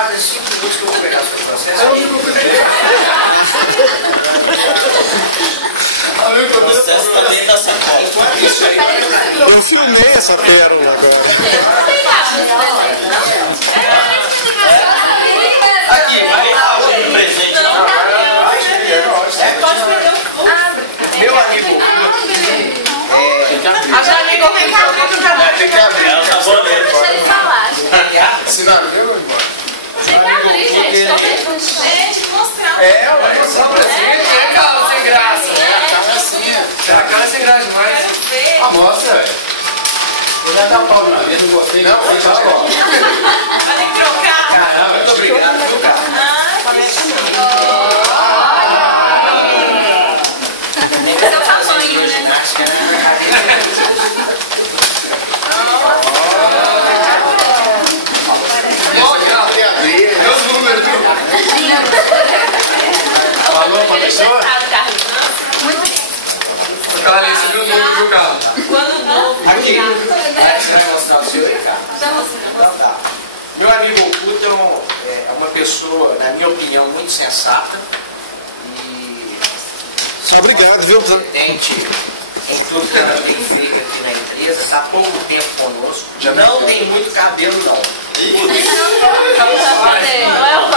casa em 5 minutos que eu vou pegar as coisas pra vocês. Processo também da sacola. Enquanto isso aí, Eu filmei essa pérola agora. Aqui, vai lá o presente. Pode perder meu amigo. a já ligou, tem que abrir. Tem que abrir. É o sabonete. Deixa ele falar. Se não abrir, eu vou embora. Tem que abrir, gente. Gente, mostrar. É, vai mostrar pra você. É cara sem graça. É, a cara assim. É a cara sem graça demais. Quero ver. Ah, mostra, velho. Eu já dá um pau na vez, não gostei. Não, vou deixar logo. Vai ter que trocar. Caramba, muito obrigado, viu, cara? Seu tamanho, né? Meus números, viu? Falou pra pessoa? Carlinhos, você viu o número, viu, Carlos? Quando novo. Aqui. Você vai mostrar o seu aí, cara? Então tá. Meu amigo oculto é uma pessoa, na minha opinião, muito sensata e Só obrigado, viu? competente em tudo que ela tem feito aqui na empresa, está há pouco tempo conosco. Não tem muito cabelo, não. Não é o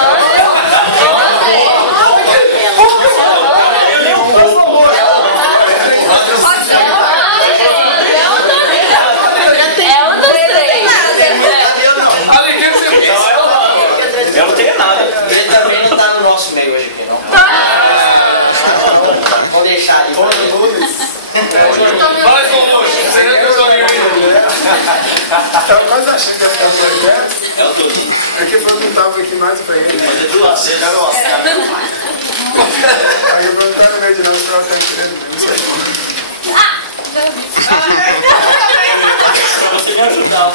Eu não tenho nada. Ele também não está no nosso meio hoje aqui, não. Vou deixar ali. Fala, você não gostou de mim? Tava quase achando que era coisa. É o Toninho. É que eu perguntava aqui mais pra ele. Mas é do Oscar. Aí eu perguntava no meio de novo pra ela estar entendendo. Pra você me ajudar.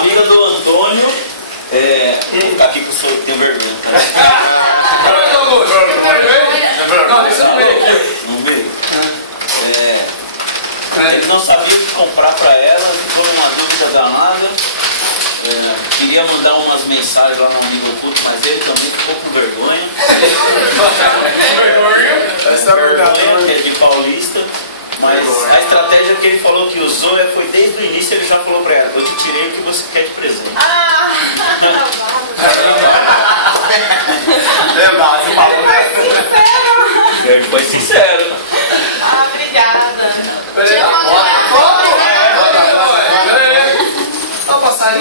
Amiga do Antônio. Tá aqui com o senhor, tem vergonha. Tá? Não, deixa eu ver aqui. No meio. Ele não sabia o que comprar pra ela, ficou numa dúvida danada. Queria mandar umas mensagens lá no amigo oculto, mas ele também ficou com vergonha. Vergonha, que é de paulista. Mas a estratégia que ele falou que usou foi desde o início, ele já falou pra ela: eu te tirei o que você quer de presente. Ele foi sincero. Obrigada.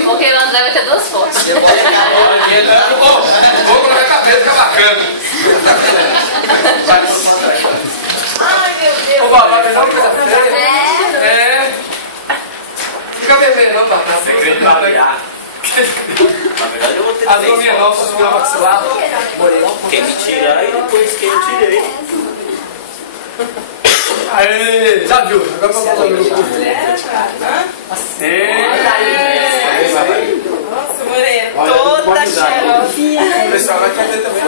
Porque o André vai ter 2 fotos. Vou colocar a cabeça, fica bacana. Ai, meu Deus. Ô, babá, não coisa feia. É. Fica vermelho, não, tá? Segredo familiar. Na verdade, eu vou ter As gominhas não, se segurar o maxilar. quem me tirar e depois quem eu tirei. Aê, já viu? Agora vamos fazer o meu curso. Nossa, Moreira, toda cheirosa. O pessoal vai querer também.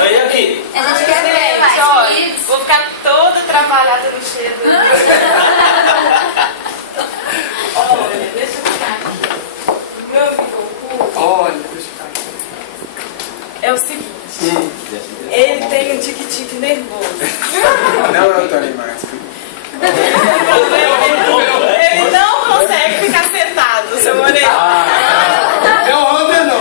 Aí aqui. A gente quer ver mais. Olha, Vou ficar toda trabalhada no cheiro. Olha, deixa eu ficar aqui. Meu amigo oculto Olha, deixa eu ficar aqui. é o seguinte. Ele tem um tique-tique nervoso. Não, Antônio Marcos. Ele não consegue ficar sentado, seu Moreira. É o Hunter, não.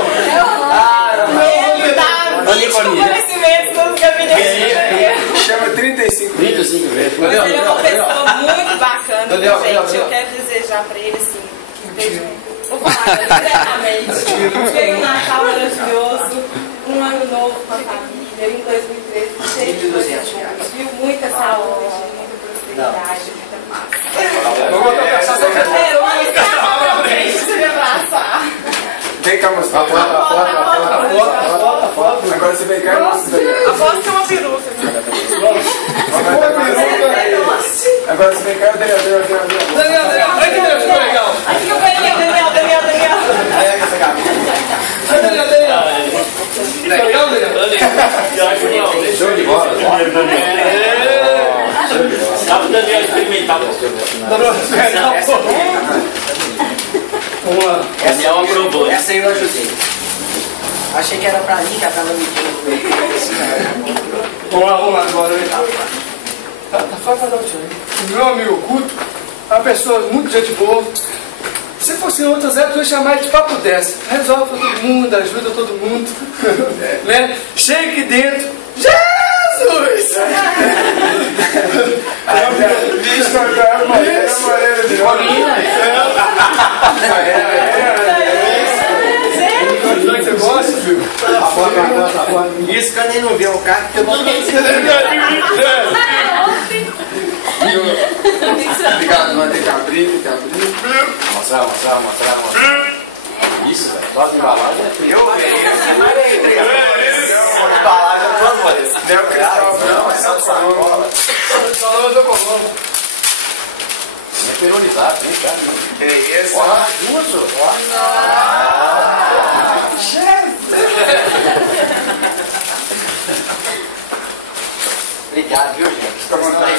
Ele dá 20 conhecimentos nos gabinetes. Chama 35 vezes. Mas ele é uma pessoa muito bacana, Daniel, gente. Daniel. Eu quero desejar pra ele, assim, que esteja... Vou falar diretamente. Tenha um Natal maravilhoso, um ano novo com a família, em 2013, cheio de coisas boas, viu? Muita saúde, muita prosperidade, muita paz. Vamos botar o pessoal sem Eu vou estar pra frente se me abraçar. Vem cá mostrar a foto. Agora você vem cá e mostra isso daí. Aposto que é uma peruca, viu? Agora você vem cá e Daniel. Daniel, olha que Daniel ficou legal. Aqui o Daniel. Pega essa garrafa. Olha, Daniel. Ficou legal, Daniel? Show de bola. Dá pro Daniel experimentar. Vamos lá. Daniel aprovou. Essa aí eu ajudei. Achei que era pra mim, que ela tava medindo. Vamos lá agora, hein? Tá fácil dar o tio. O meu amigo Guto é uma pessoa muito gente boa. Se fosse em outras épocas, eu ia chamar ele de papo 10. Resolve pra todo mundo, ajuda todo mundo. Né? Chega aqui dentro. Jesus! Bicho, agora maneira de Você gosta, filho? Isso quando ele não vê o carro, porque eu não tenho Obrigado, mano. Tem que abrir. Mostrar. Isso, velho. Toda embalagem é frio. Eu embalagem é tua voz. Não é o cristal, não. É só sacola. É peronizado, hein, cara? É esse. Ó, junto. Obrigado, viu, gente? Fica à vontade.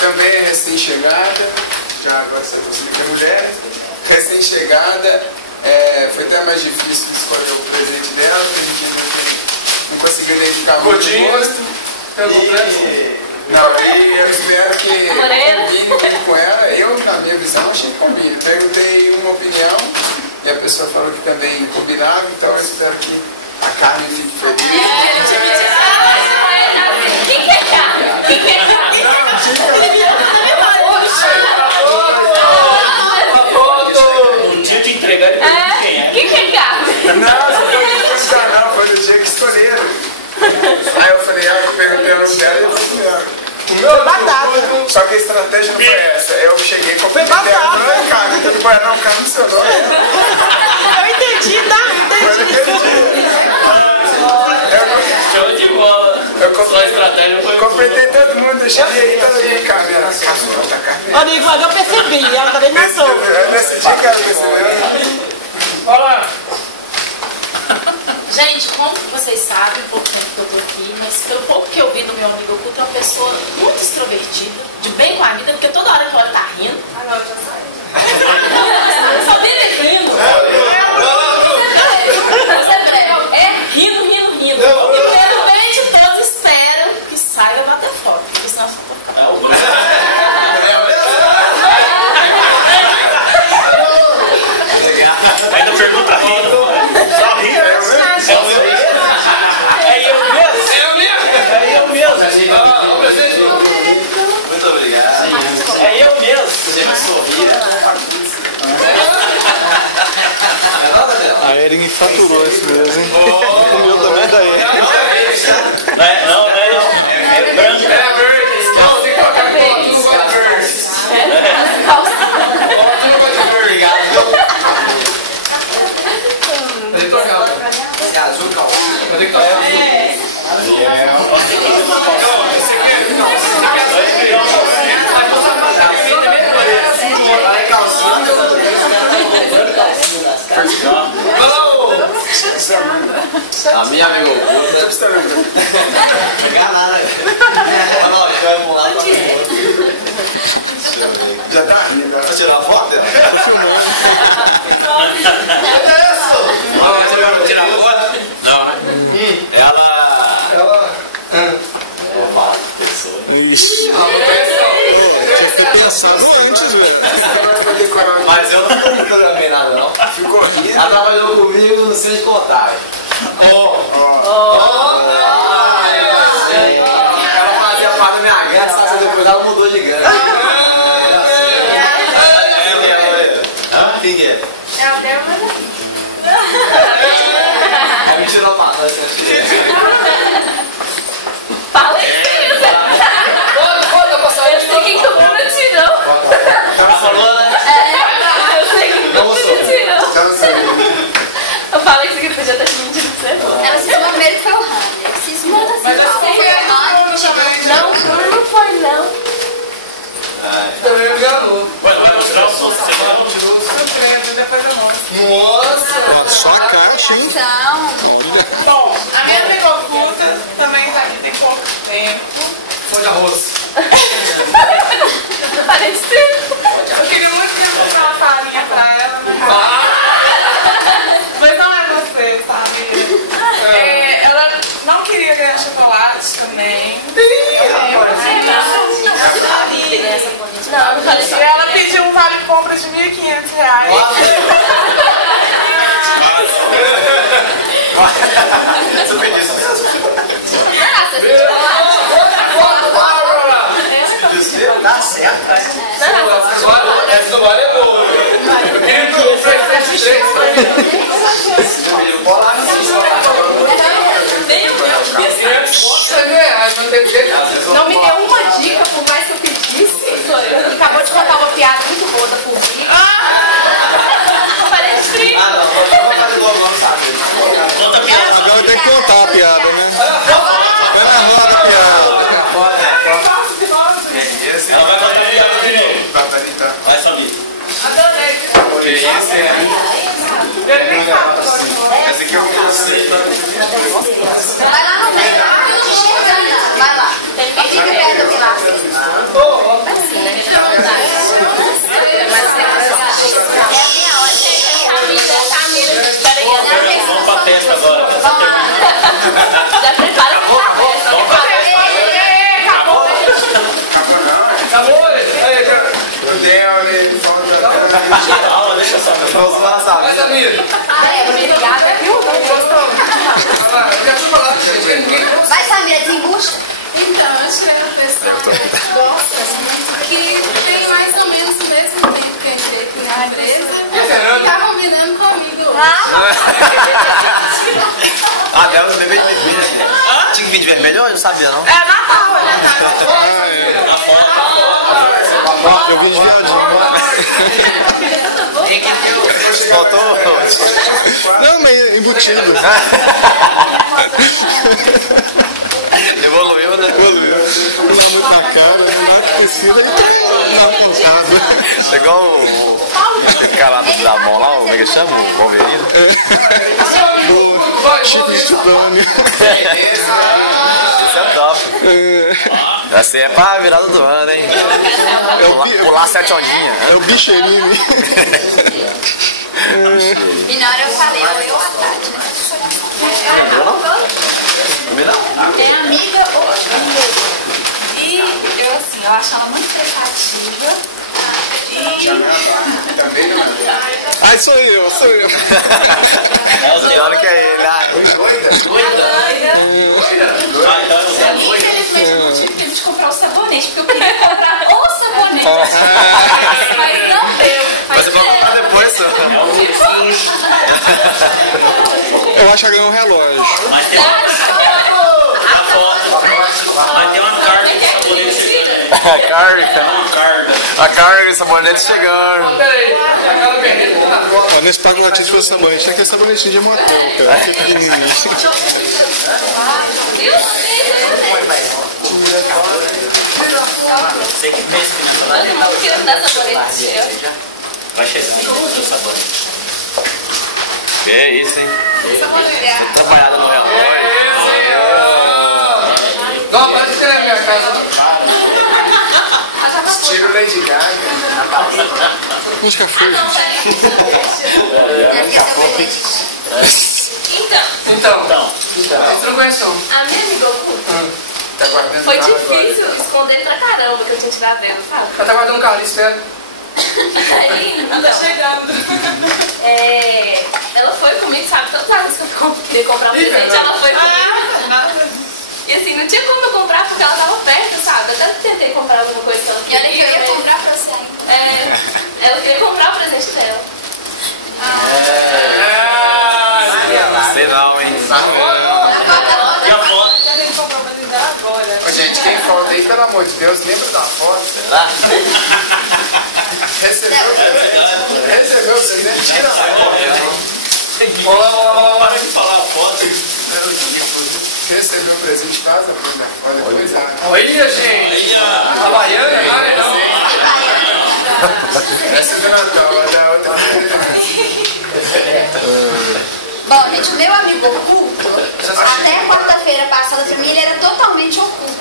Também é recém-chegada, já agora você conseguiu que é mulher, recém-chegada, foi até mais difícil de escolher o presente dela, porque a gente não conseguiu identificar muito o gosto. Não, e eu espero que combine muito com ela. Eu, na minha visão, achei que combina. Perguntei uma opinião e a pessoa falou que também combinava, então eu espero que a Carmen fique feliz. Quem que é Carmen? Um dia de entregar ele pergunta quem é. Quem que é Carmen? Não, você foi me perguntar, não, foi no dia que escolheram. Aí eu falei, eu perguntei o nome dela e eu falei, o meu batata. Só que a estratégia não foi essa. Eu cheguei com a batata. Não, cara, não, cara, não seu nome. Eu entendi, tá? Show de bola. Só a estratégia foi. Completei todo mundo, eu cheguei aí, peraí, cara. Ô, Nico, mas eu percebi, ela também pensou. Nesse dia que ela percebeu. Olha lá. Gente, como vocês sabem, um pouco tempo que eu tô aqui, mas pelo pouco que eu vi do meu amigo oculto, é uma pessoa muito extrovertida, de bem com a vida, porque toda hora que ela tá rindo. Ah, não, já saiu. Só vive rindo. É rindo. E pelo bem de todos, espero que saia eu bater foto, porque senão eu vou ficar. Ainda pergunta rindo. Só rindo. É eu mesmo. Muito obrigado. É eu mesmo. Você me sorrir. A Ering faturou isso mesmo, hein? O meu também da Ering. Não, é branco. É verde. Não, tem que colocar tudo vai verde. Obrigado. Esse azul calcinha. Vou ter que tocar. A minha amiga oculta. Enganada. Não, chama lá pra Já tá? Pra tirar a foto? Vai tirar a foto? Não, né? Ela. Vou falar de pessoa. Ixi. Tinha que ter pensado antes, velho. Mas Eu não programei nada, não. ficou rindo. Ela trabalhou comigo no centro de contagem. Ela fazia parte da minha gangue, só que depois ela mudou de gangue. Quem é? É o Débora. Me tirou pra nós. Fala isso. Foda, passar. Eu sei quem que eu prometi, não. Ela falou, né? Eu sei quem que eu prometi, não. Não sei. Eu falei que isso aqui podia ter mentido pra você. Ela cismou primeiro que foi o Hanner. Cismou da Mas cismou. assim, Foi o Hanner. Não foi, não. Também me enganou. Vai mostrar o som. Surpresa, depois eu mostro. Nossa. Ó, só a caixa, hein? Bom, a minha amiga oculta também tá aqui tem pouco tempo. Foi de arroz. Parece. Não, não falei. E ela pediu um vale compra de R$1.500. Você pediu isso mesmo? Nossa, você Dá certo, Agora, essa do vale é boa. Eu queria que o PlayStation 3 não me deu uma dica, por mais que eu pedisse. Ele acabou de contar uma piada muito boa da formiga. Parece frio. não, vamos fazer logo, não sabe. Agora tem que contar a piada, né? Vai na roda a piada. Ela vai fazer a piada de novo. Vai, Samir. Adorei. Que isso, hein? Essa aqui eu vou fazer. Vai lá no meio, vai lá. Fica perto do pilar. Vamos pra festa agora. Já prepara pra festa. Acabou, Calma, deixa eu só. Vamos passar. Mas, amigo, Obrigada, viu? Vai, Samira, desembucha. Então, acho que é uma pessoa que gosta que tem mais ou menos o mesmo tempo que eu entrei aqui na empresa e tá combinando comigo. Dela você veio de vermelho. Tinha que vir de vermelho hoje? Eu não sabia, não. É Natal, né? Eu vim de viadinho. Faltou? Não, mas embutido. Evoluiu, né? Evoluiu. Não dá muito na cara, não dá pesquisa e tá apontado. Chegou o cara lá da mão lá, como é que chama? O Wolverine? Chico Titânio. Isso é top. Essa é pra virada do ano, hein? Pular 7 ondinhas. É o bicheirinho. E na hora eu falei, eu à tarde, né? É amiga ou amiga. E eu assim, eu acho ela muito prestativa. Ai, sou eu. Olha que é ele. Infelizmente eu não tive tempo de comprar o sabonete, porque eu queria comprar o sabonete. Mas não deu. Mas você pode comprar depois, só. Eu acho que ganhou um relógio. Mas tem uma foto. Mas tem uma carga de sabonete chegando. A carga. A carga de sabonete chegando. peraí, aquela perneta tá na foto. Ó, nesse pacotinho se fosse sabonete, tem aquele sabonetinho de motel, cara. Que pequenininho. Você que pensa que nessa Eu não quero dar sabonete. vai chegar o sabonete. Que isso, hein? Trabalhada no relógio. Não, parece que é na minha casa. Tiro Lady Gaga. Uns café, Então, você não conhece não. A minha amiga oculta Tá guardando foi carro difícil esconder pra caramba que eu tinha tirado dela, sabe? Ela tá guardando o carro ali, espera. Aí, então, Chegando. ela foi comigo, sabe? Todas as vezes que eu queria comprar um presente, ela foi comigo. E assim, não tinha como eu comprar porque ela tava perto, sabe? Eu até tentei comprar alguma coisa que ela E olha que queria. eu ia comprar pra você. Ela queria comprar o presente dela. Sei não, hein? E a foto? Ô, gente, quem falta aí, pelo amor de Deus, lembra da foto? Será? Recebeu o presente? Tira a foto. Para de falar a foto. Recebeu o presente, faz a foto. Depois Olha, gente. A baiana, não. essa é do Natal, olha a outra. Bom, gente, o meu amigo oculto, até quarta-feira passada, pra mim, ele era totalmente oculto.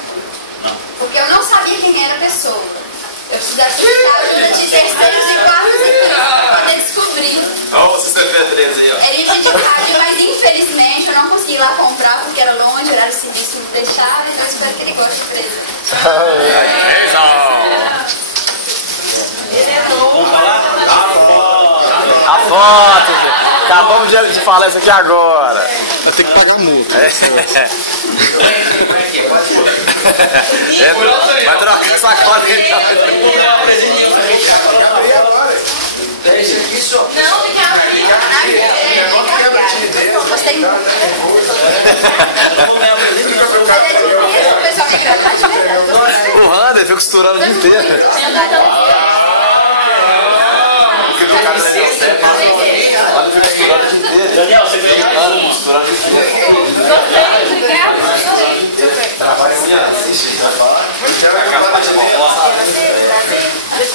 Porque eu não sabia quem era a pessoa. Eu precisava de ajuda de terceiros e quartos pra poder descobrir. Olha você CP13 aí, ó. Era em Vidicário, mas infelizmente eu não consegui ir lá comprar porque era longe, o horário de serviço não deixava, então eu espero que ele goste de presente. Acabamos de falar isso aqui agora. Vai ter que pagar multa. Vai trocar essa conta então. Não, gostei muito. O pessoal me engraçado de verdade. O Wander foi costurando o dia inteiro. Daniel, você ganhou mais uma. Gostei, obrigada.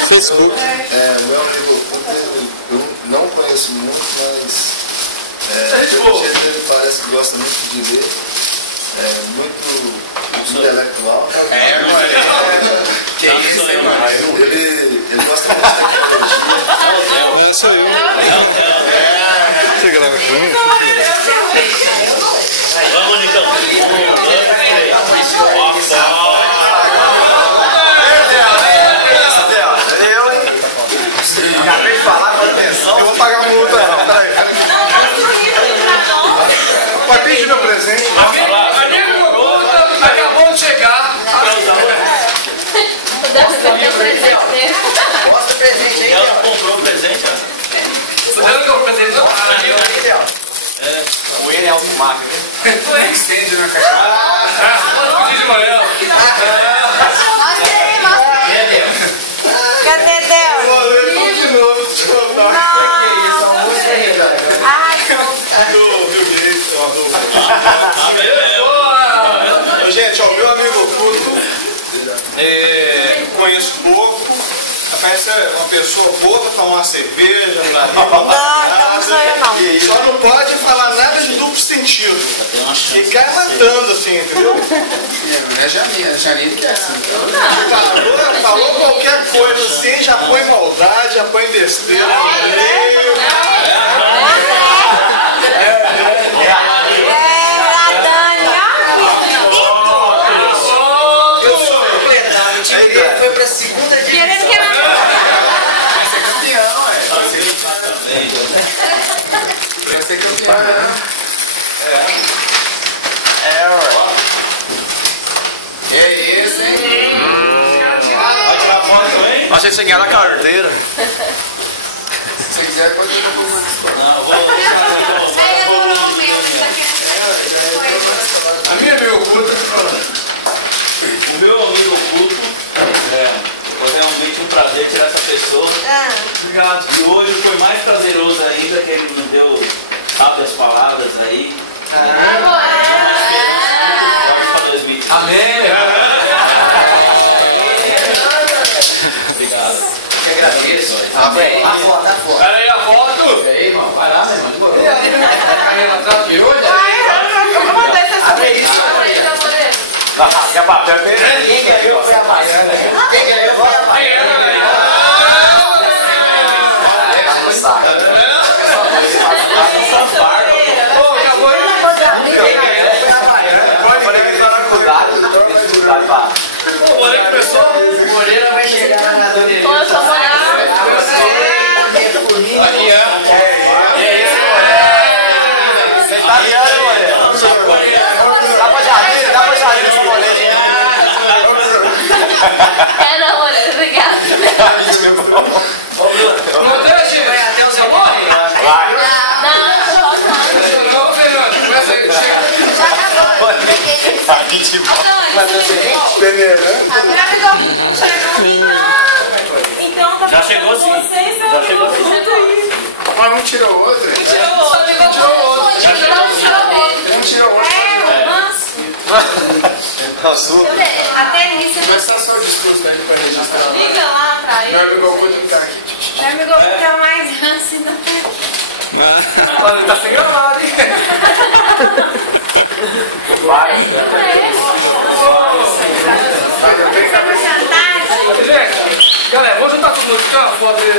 Facebook. Meu amigo, eu não conheço muito, mas pelo jeito ele parece que gosta muito de ler. Muito intelectual. Que isso, hein, mano? Ele gosta muito de tecnologia. Não, sou eu. Você grava pra mim? Vamos, Nicão. Acabei de falar, presta atenção. Eu vou pagar a multa. Pode pedir meu presente. Amigo, acabou de chegar. Mostra o presente aí. Ela comprou um presente, ó. Você não comprou presente, não? O ele é automático. Estende na caixa. Pode pedir de manhã. Cadê Deus? De novo, deixa eu contar. Gente, ó, meu amigo oculto, conheço pouco. Parece uma pessoa boa pra tomar uma cerveja, Não, então não sou eu não. só não pode falar nada de duplo sentido. E cai matando assim, entendeu? É Janine que é assim. Falou qualquer coisa assim, já põe maldade, já põe besteira. Foi pra segunda divisão. Querendo que Vai ser campeão, Vai ser campeão. Que isso, hein? Vai tirar foto, hein? Achei que você ganhou a carteira. Se você quiser, pode ir com uma. Não, eu vou. A minha amigo oculto. O meu amigo oculto foi realmente um prazer tirar essa pessoa. Obrigado. E hoje foi mais prazeroso ainda que ele me deu sábias palavras aí. Amém. Obrigado. Eu que agradeço. A foto. Pera aí, a foto. E aí, irmão? Vai lá, meu irmão. E aí, carreira atrás aqui hoje? eu vou mandar essa Abre isso. E a papel Quem ganhou foi a Baiana. Quem ganhou foi a Baiana. Acabou aí. Olha que pessoal. Moreira vai chegar na Dona Pô, eu sou moral. Aqui é. É isso, Moreira. Você tá ligado, Moreira? Dá pra jardim essa Moreira. Não, Moreira, obrigada. Não deixe. Vai até o Zé Morre? Vai. Não, falta nada. Não, Fernando. Começa aí. Chega. Já acabou. Então, tá Já chegou sim. vocês, Já chegou sim. Mas não tirou outro? Não tirou outro. Nossa. Até nisso. Começar só o discurso dele pra registrar. Liga lá pra ele. Meu amigo oculto não tá aqui. Meu amigo fica mais assim. Olha, tá sem gravado, hein? Gente, galera, vamos juntar todo mundo. Tirar uma foto aí.